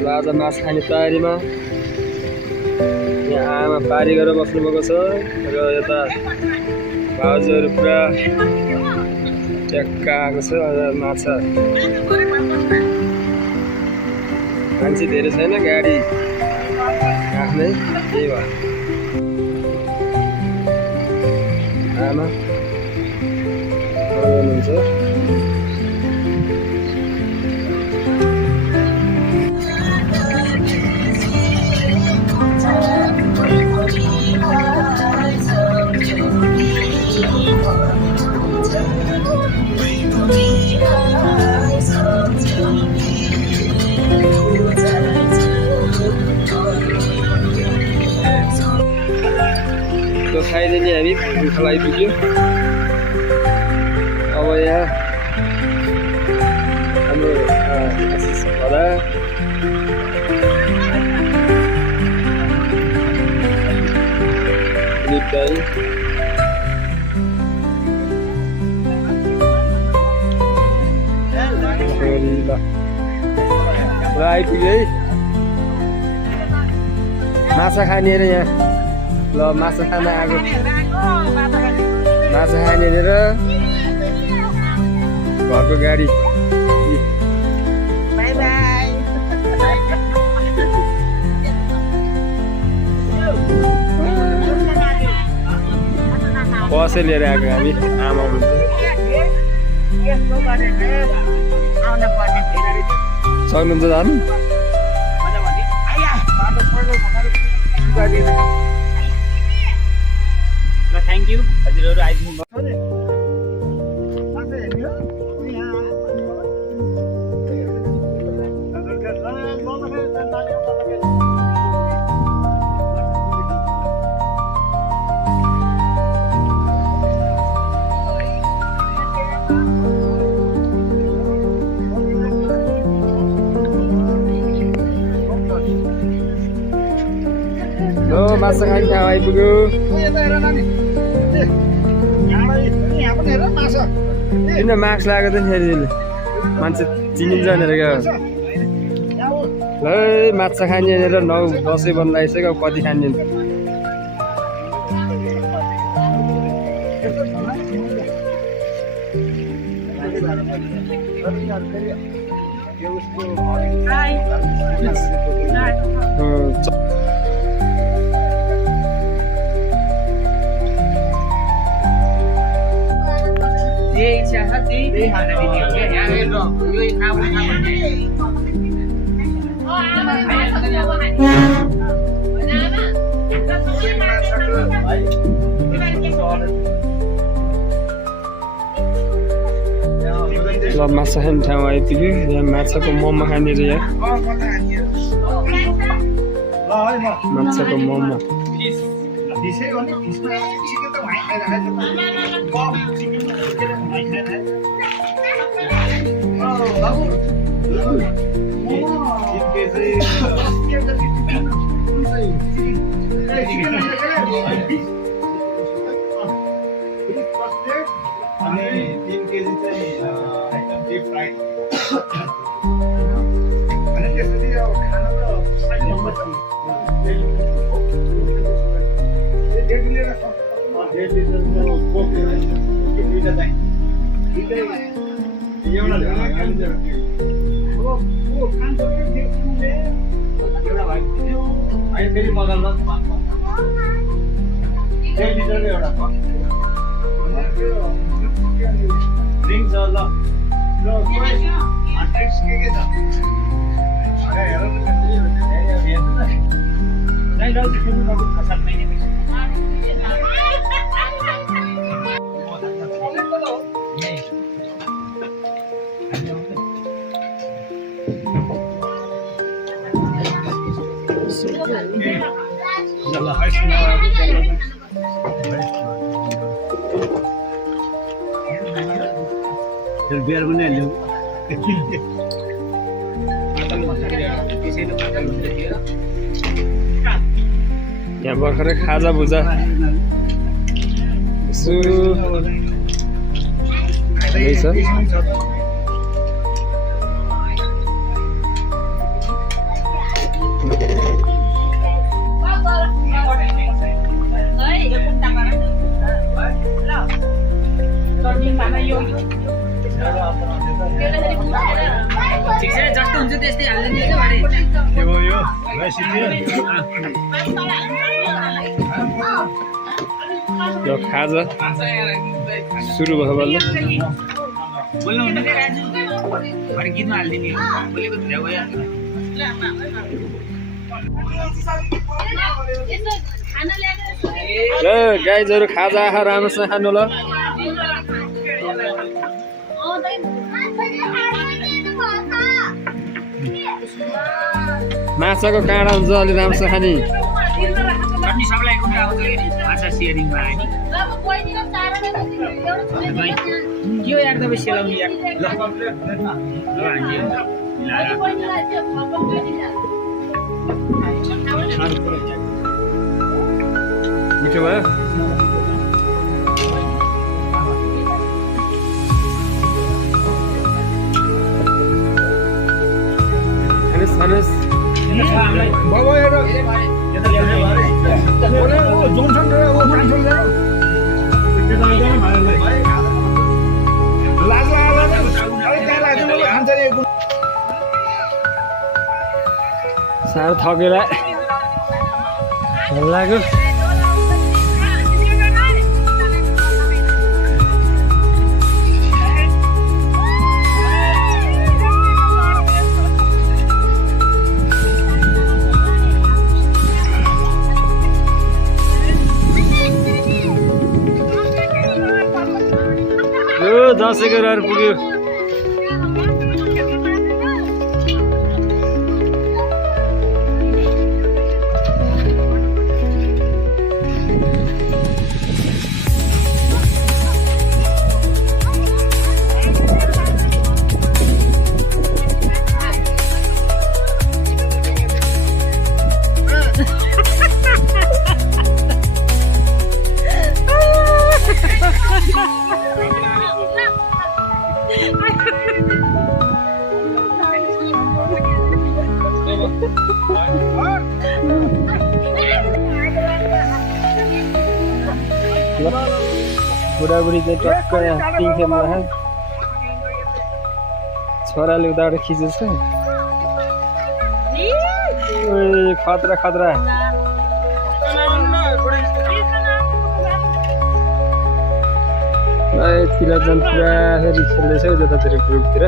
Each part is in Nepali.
आज माछा खाने तयारीमा यहाँ आमा पारी गरेर बस्नुभएको छ र यता भाउजूहरू पुरा ट्याक्का आएको छ। माछा मान्छे धेरै छैन, गाडी आफ्नै त्यही भयो। आमा हुनुहुन्छ त्यो खाइदिने हामी भुखा आइपुग्यो। अब यहाँ हाम्रो आशिष भरा निप्दाई पुरा आइपुग्यो है माछा खाने र यहाँ। ल माछा खान आएको, माछा खाने र घरको गाडी। By by. बसै लिएर आएको हामी। आमा सक्नुहुन्छ जानु? थ्याङ्क यू हजुरहरू आइदिनु भयो। माछा खाने ठाउँ आइपुग्यो। किन मास्क लगाएको त नि फेरि मान्छे चिनिन्छ भनेर क्या। ल माछा खाने भनेर 9 बन्द आइसक्यो। कति खाने इच्छा छ त्यही खान दिने हो क्या। यहाँ यो ल माछा खाने ठाउँ आइपुग्यो। यहाँ माछाको मोमो खाने र यहाँ माछाको मोमो। अनि 3 केजी चाहिँ आइटम डीप फ्राइड अनि त्यसपछि अब खाना त साइड नम्बर 3 1 लिटर कोक दुईटा चाहिँ एउटा खान्छ। अब को खान्छ के कुले एउटा भाइ आइ फेरि मगल्न 1 लिटर एउटा कोक ड्रिङ्क छ। ल 100 के छ अरे हेर न नहीं डाउट सुन्नु न फसल नहीं है बिहार पनि हाल्यो यहाँ भर्खरै खाजा भुजा यसो रहेछ। ठिक छ जस्तो हुन्छ त्यस्तै हाल्दिनु नि अरे यो खाजा सुरु भयो बल्ल बोल्नु हुँदैन राजु अरे गीतमा हाल्दिनु बोलेको धुरा गयो ल गाइजहरु खाजा आहा राम्रोसँग खानु ल माछाको काँडा हुन्छ अलि राम्रोसँग खाने अनि सबलाई कुरा आउँछ कि माछा सेयरिङमा आयो नि यो यार तपाईँ सेलाउने यार ल हान्ने मिठो भयो खानुहोस् बाबा जोनसन र अब मान्छे साह्रो थकेर लाग्यो दसैँको रहर पुग्यो बुढाबुढी चाहिँ टक्क टिङ खेल्नु आयो छोराले उताबाट खिचेछ खतरा खतरा यतिलाई झन् पुरा फेरि खेल्दैछ हौ जतातिर ग्रुपतिर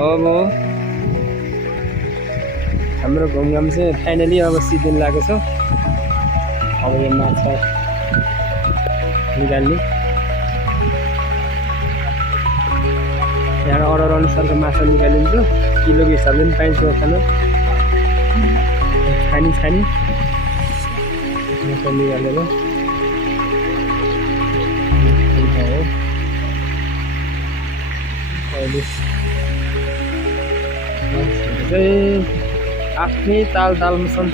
अब हाम्रो घुमघाम चाहिँ फाइनली अब सिजन लागेको छ अब यो माछा निकाल्ने यहाँ अर्डर अनुसारको माछा निकालिन्छ किलोको हिसाबले पनि पाइन्छ खानु छानी छानी माछा निकालेर आफ्नै ताल तालमा छन्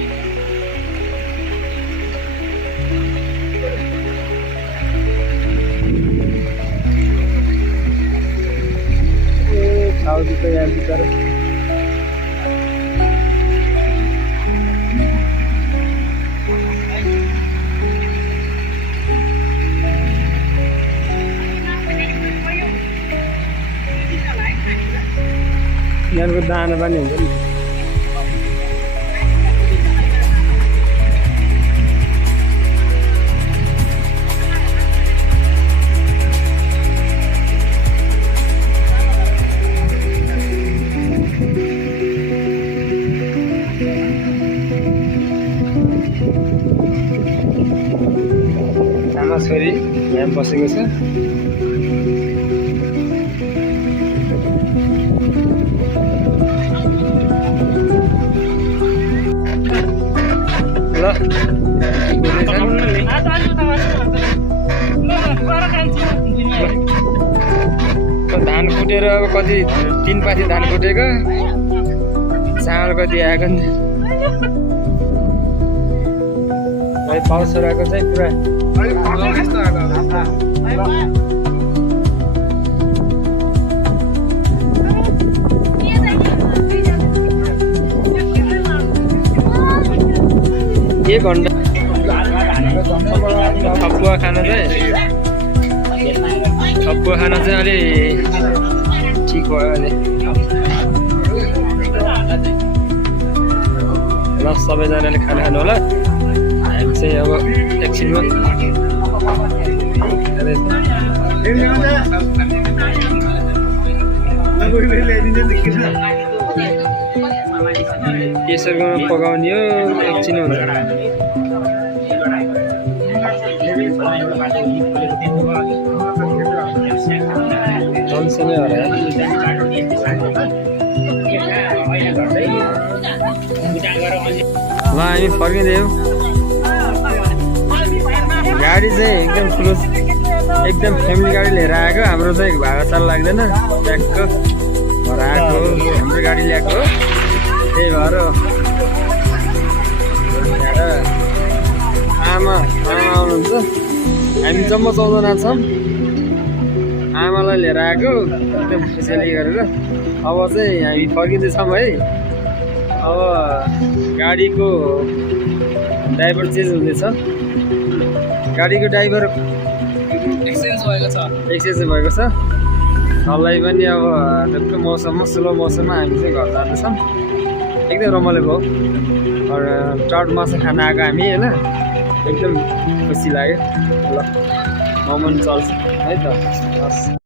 खाउदी त यहाँ बिचरा यहाँको दाना पनि हुन्छ नि आमा छोरी यहाँ बसेको छ ल धान कुटेर अब कति 3 पाथी धान कुटेको चामल कति आएको नि भाइ पाउस छोराको चाहिँ पुरा एक घन्टा ठप्पुवा खाना चाहिँ अलि ठिक भयो अहिले ल सबैजनाले खाना खानु होला हामी चाहिँ अब एकछिनमा केसरको पकाउने हो एकछिन हुन्छ जन्सनै होला ल हामी फर्किँदैछौँ गाडी चाहिँ एकदम ठुलो एकदम फ्यामिली गाडी लिएर आएको हाम्रो चाहिँ भाडा चाल लाग्दैन ट्याक्क भएर आएको हाम्रो गाडी ल्याएको हो त्यही भएर आमा आउनुहुन्छ हामी जम्मा 14 जना छौँ आमालाई लिएर आएको एकदम खुसियाली गरेर अब चाहिँ हामी फर्किँदैछौँ है अब गाडीको ड्राइभर चेन्ज हुँदैछ गाडीको ड्राइभर एक्सचेन्ज भएको छ सबलाई पनि अब ढुक्क मौसममा स्लो मौसममा हामी चाहिँ घर जाँदैछौँ एकदम रमाइलो भयो ट्राउट माछा खान आएको हामी होइन एकदम खुसी लाग्यो ल मोमन चल्छ है त हस्